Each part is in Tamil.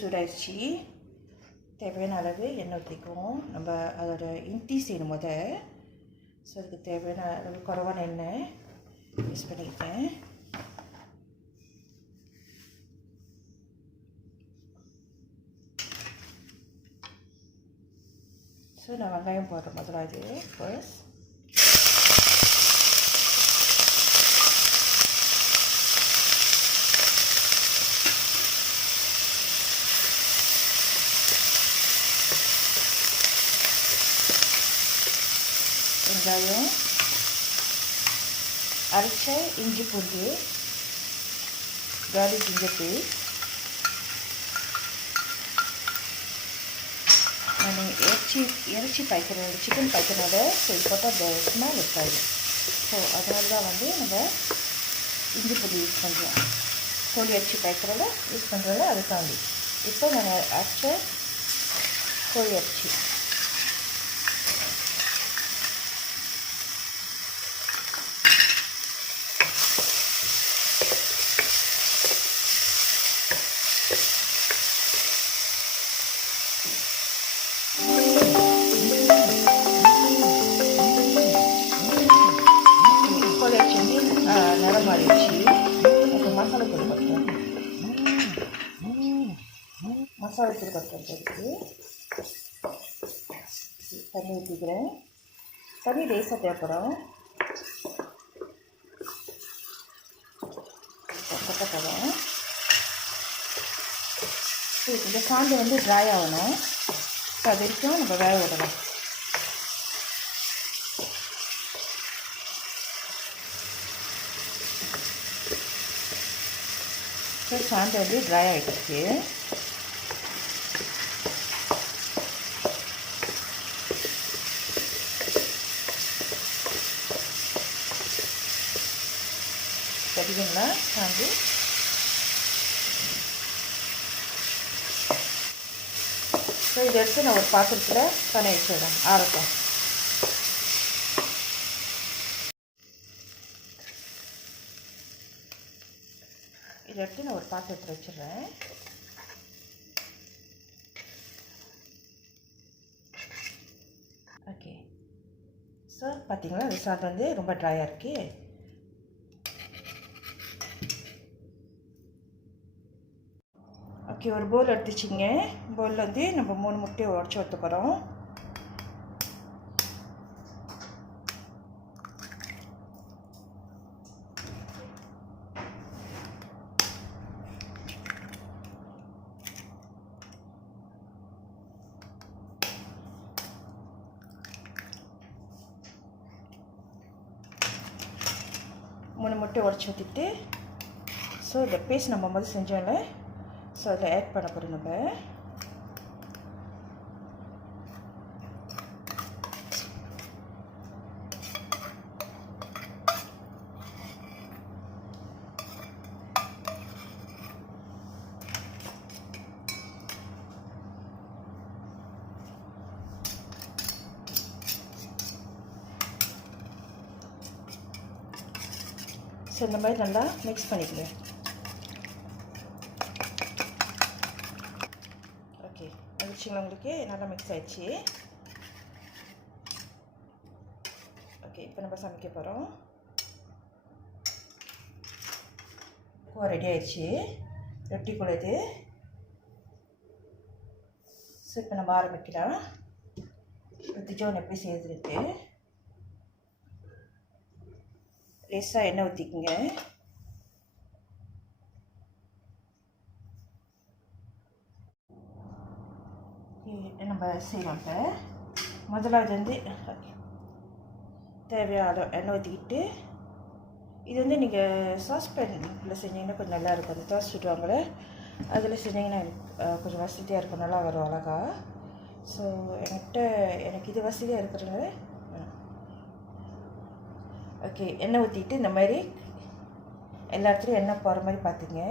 சூடாயிடுச்சு. தேவையான அளவு எண்ணெய் ஊற்றிக்குவோம். நம்ம அதோட இன்டி செய்யணும் ஸோ அதுக்கு தேவையான அளவு குறைவான எண்ணெய் யூஸ் பண்ணிக்கிட்டேன். ஸோ நான் வெங்காயம் போடுறேன் முதலாவது ஃபர்ஸ்ட். வெங்காயம், அரைச்ச இஞ்சி பூண்டு, கார்லிக் ஜிஞ்சர் பேஸ்ட். நான் இறைச்சி பாய்க்கிறேன், சிக்கன் பாய்க்கிறனால ஸோ இது போட்டால் அந்த ஸ்மெல் இருக்காது. ஸோ அதனால தான் நம்ம இஞ்சி பூண்டு யூஸ் பண்ணுறோம். கோழி இறைச்சி பாய்க்கிறத யூஸ் பண்ணுறத அதுக்காண்டி. இப்போ நான் அரைச்ச கோழி இறைச்சி நிறம் மாறிடுச்சு. இப்போ மசாலா தூள் கொட்டுறேன். மசாலா தூள் கொட்டுறதுக்கு தண்ணி ஊற்றிக்கிறேன். தண்ணி லேசாக தேவைப்படும். கொட்டப்படும். இந்த சாந்து ட்ரை ஆகணும். ஸோ அது வரைக்கும் நம்ம வேக விடலாம். ஸோ சாந்து ட்ரை ஆகிடுச்சு. சரிங்களா சாந்து? ஸோ இதை எடுத்து நான் ஒரு பாத்திரத்தில் தண்ணி வச்சுடுறேன் ஆறட்டும். இதை எடுத்து நான் ஒரு பாத்திரத்தில் வச்சிடுறேன். ஓகே. ஸோ பார்த்தீங்களா இந்த சாதம் ரொம்ப ட்ரையாக இருக்கு. ஓகே, ஒரு பவுல் எடுத்துச்சிங்க. பவுலில் நம்ம 3 முட்டையை உடச்சி ஊற்றுக்கிறோம். மூணு முட்டை உடச்சி ஊற்றிட்டு ஸோ இந்த பேஸ்ட் நம்ம முதல்ல செஞ்சோம்ல ஸோ அதில் ஆட் பண்ண போகிறோம். நம்ம ஸோ இந்த மாதிரி நல்லா மிக்ஸ் பண்ணிக்கங்க. ஓகே, வச்சுங்களா? உங்களுக்கு நல்லா மிக்ஸ் ஆகிடுச்சு. ஓகே, இப்போ நம்ம சமைக்க போகிறோம். ரெடி ஆயிடுச்சு ரொட்டி குழது. ஸோ இப்போ நம்ம ஆரம்பிக்கலாம். ரொட்டி ஜான் எப்படி செய்யறதுக்கு லேசாக எண்ணெய் ஊற்றிக்குங்க. நம்ம செய்யலாம். இப்போ முதலாவது தேவையான எண்ணெய் ஊற்றிக்கிட்டு இது நீங்கள் சாஸ்பேனில் செஞ்சிங்கன்னா கொஞ்சம் நல்லா இருக்கும். அந்த தோசை சுடுவாங்கள அதில் செஞ்சிங்கன்னா கொஞ்சம் வசதியாக இருக்கும், நல்லா வரும் அழகா. ஸோ எனக்கு இது வசதியாக இருக்கிறது. ஓகே, எண்ணெய் ஊற்றிட்டு இந்த மாதிரி எல்லா இடத்துலையும் எண்ணெய் போகிற மாதிரி பார்த்துங்க.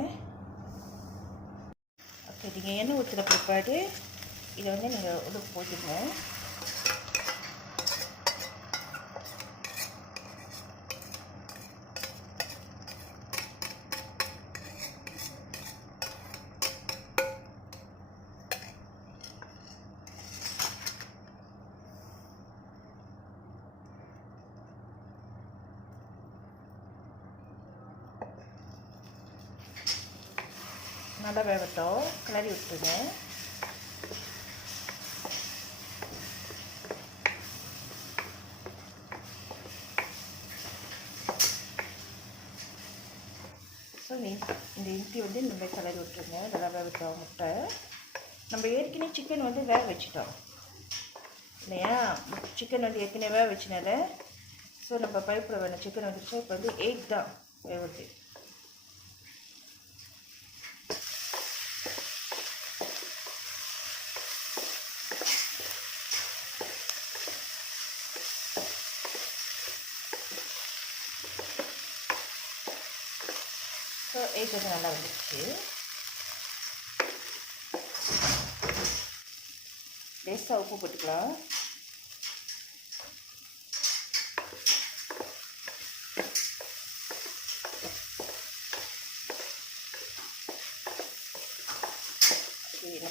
ஓகே, நீங்கள் எண்ணெய் ஊற்றுற பிற்பாடு இதை நீங்கள் உள்ள போட்டுங்க. நல்லா வேகட்டும், கிளறி விட்டுருங்க. ஸோ இந்த இஞ்சி வந்து இந்த மாதிரி கிளறி விட்டுருங்க. நல்லா வேகட்டும் முட்டை. நம்ம ஏற்கனவே சிக்கன் வந்து வேக வச்சுட்டோம் இல்லையா? சிக்கன் வந்து ஏற்கனவே வேக வச்சுனால ஸோ நம்ம பயப்பட வேணும். சிக்கன் வந்துடுச்சு. இப்போ வந்து 8 தான் வேகுது. ஸோ 8 வந்து நல்லா வந்துடுச்சு. லேசாக உப்பு போட்டுக்கலாம்.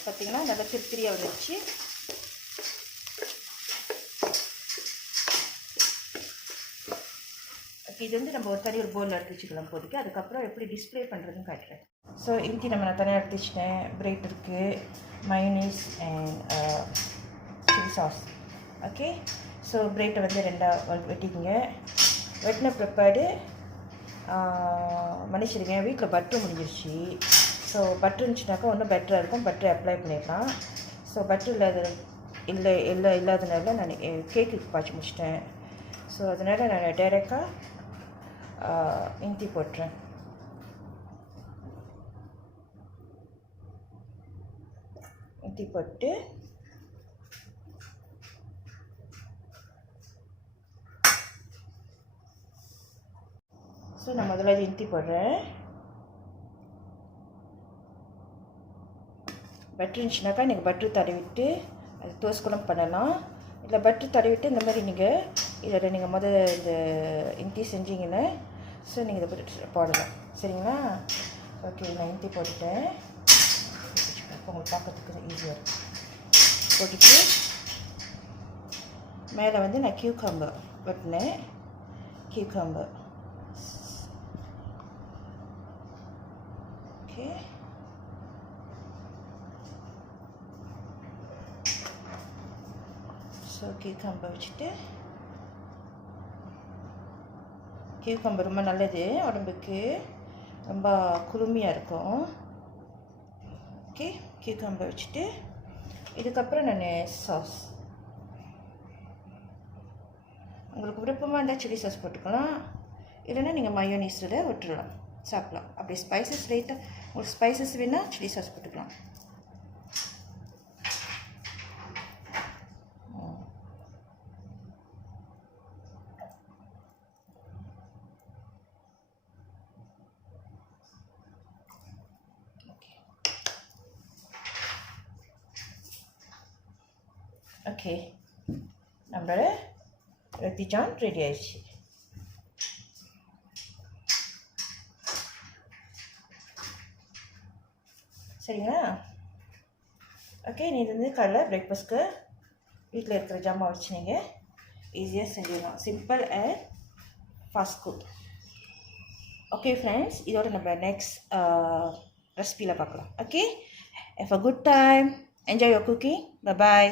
பார்த்தீங்கன்னா நல்லா திருத்திரியாக வந்துடுச்சு. ஓகே, இது வந்து நம்ம ஒரு தனி பவுலில் எடுத்து வச்சுக்கலாம் போதுக்கு. அதுக்கப்புறம் எப்படி டிஸ்பிளே பண்ணுறதுன்னு காட்டுறேன். ஸோ இஞ்சி நம்ம நான் தனியாக எடுத்து வச்சுட்டேன். பிரெட் இருக்குது, mayonnaise and chilli sauce. Okay, so பிரெட்டை வந்து 2 வெட்டிக்கிங்க. வெட்டின பிற்பாடு மன்னிச்சிடுங்க, வீட்டில் பட்டர் முடிஞ்சிருச்சு. ஸோ பட்டர் இருந்துச்சுனாக்கா இன்னும் பெட்டராக இருக்கும். பட்டரை அப்ளை பண்ணிடலாம். ஸோ பட்டர் இல்லாதனால நான் கேக்குக்கு பாய்ச்சி முடிச்சிட்டேன். ஸோ அதனால் நான் டைரெக்டாக இஞ்சி போட்டுறேன். இஞ்சி போட்டு ஸோ நான் முதல்ல இஞ்சி போடுறேன். பட்டர் இருந்துச்சுனாக்கா நீங்கள் பட்டர் தடவிட்டு அது தோசை கூட பண்ணலாம். இல்லை பட்டர் தடவிட்டு இந்த மாதிரி நீங்கள் இதில் நீங்கள் இந்த இஞ்சி செஞ்சீங்கன்னா ஸோ நீங்கள் இதை போடலாம். சரிங்களா? ஓகே, நான் இஞ்சி போட்டுட்டேன். உங்களுக்கு பார்க்கறதுக்கு ஈஸியாக இருக்கும். போட்டுட்டு மேலே வந்து நான் கியூக்கம்பர் வெட்டினேன். Cucumber okay. ஸோ கியூக்கம்பர் வச்சுட்டு, கியூக்கம்பர் ரொம்ப நல்லது உடம்புக்கு, ரொம்ப குளுமையாக இருக்கும். ஓகே, கியூக்கம்பர் வச்சுட்டு இதுக்கப்புறம் நான் சாஸ், உங்களுக்கு விருப்பமாக இருந்தால் சில்லி சாஸ் போட்டுக்கலாம். இல்லைன்னா நீங்கள் மயோனைஸில் விட்டுடலாம், சாப்பிடலாம். அப்படி ஸ்பைசஸ் லைட்டாக உங்களுக்கு ஸ்பைசஸ் வேணால் சில்லி சாஸ் போட்டுக்கலாம். ஓகே, நம்மளோட ரொட்டி ஜான் ரெடி ஆயிடுச்சு. சரிங்களா? ஓகே, நீ இது வந்து காலைல பிரேக்ஃபாஸ்ட்க்கு வீட்டில் இருக்கிற ஜாமான் வச்சு நீங்கள் ஈஸியாக செஞ்சிடலாம். Simple and fast cook. Okay friends, இதோட நம்ம நெக்ஸ்ட் ரெசிபியில் பார்க்கலாம். Okay, have a good time, enjoy your cooking. Bye bye.